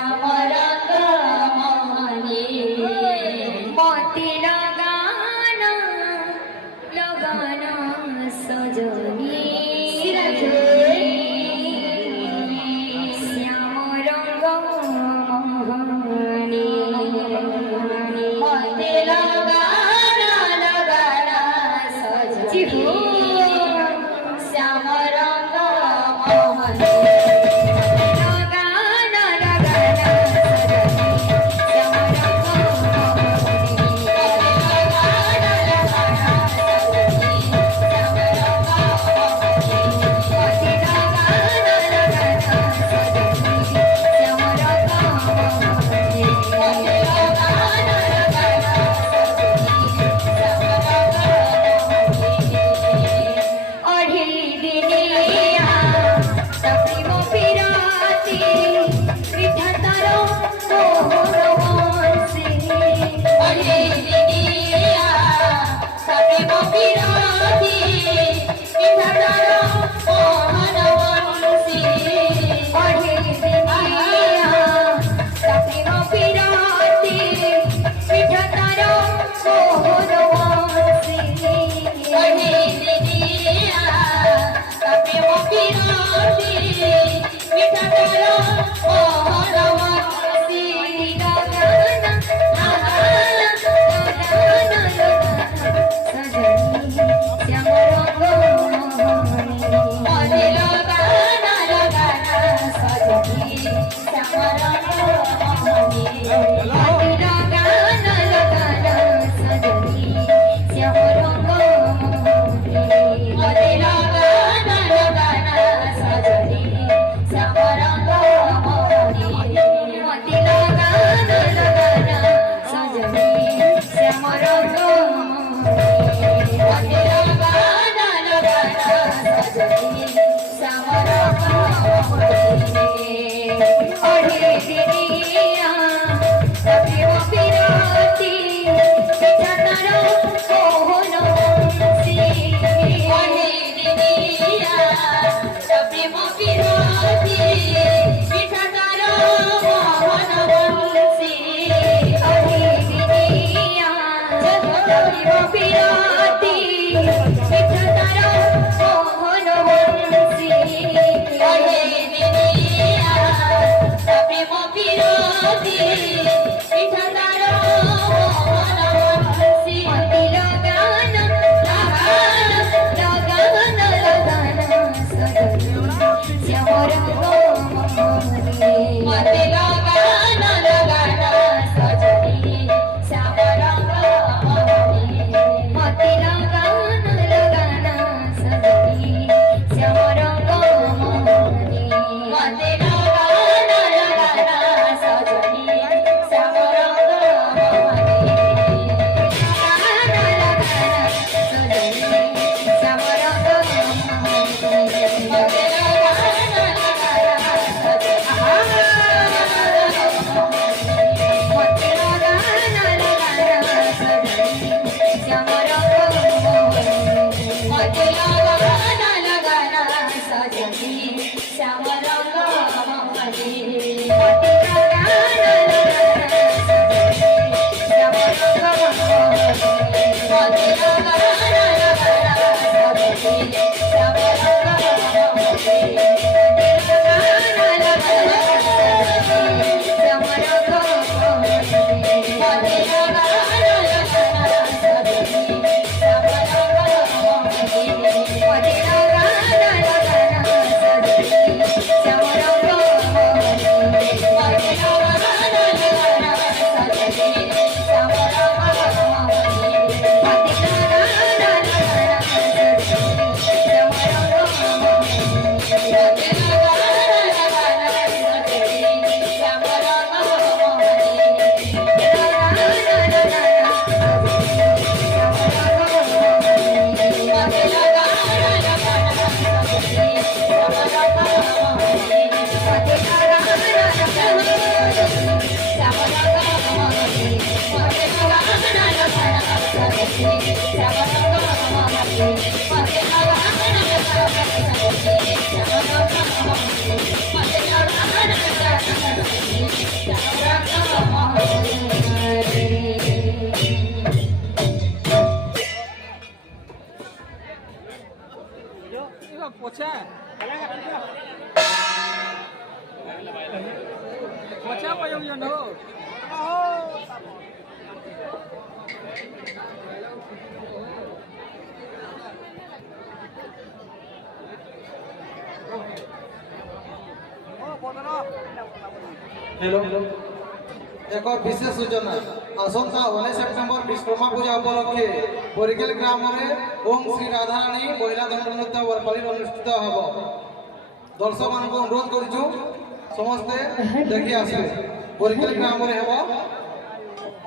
श्याम रंग मोहनी मोती लगाना लगाना सजनी श्याम रंग मोहनी मोती लगाना लगाना सजनी श्याम रंग मोहनी हेलो एक विशेष सूचना आसंता 19 सेप्टेम्बर विश्वकर्मा पूजा उपलक्षे बरिकेल ग्राम में ओम श्री राधाराणी महिला दंड नृत्य बरपाली अनुष्ठित हम दर्शक मान अनुरोध करूँ समस्ते देखी आसे बरिकेल ग्राम में हम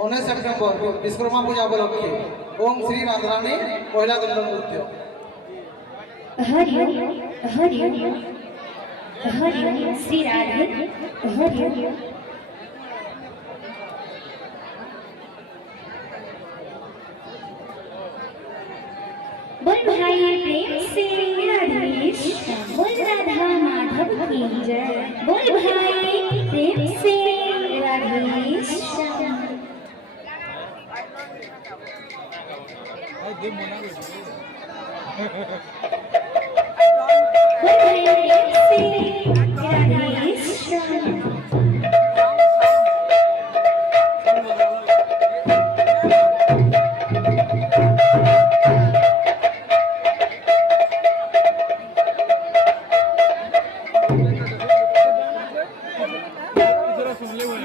19 सेप्टेम्बर विश्वकर्मा पूजा उपलक्षे ओम श्री राधाराणी महिला दंड नृत्य हरि हरि हरि श्री राधे हरि बोल भाई प्रेम से राधेश बोल राधा माधव की जय बोल भाई प्रेम से राधेश बोल भाई प्रेम से राधेश सुन ले वो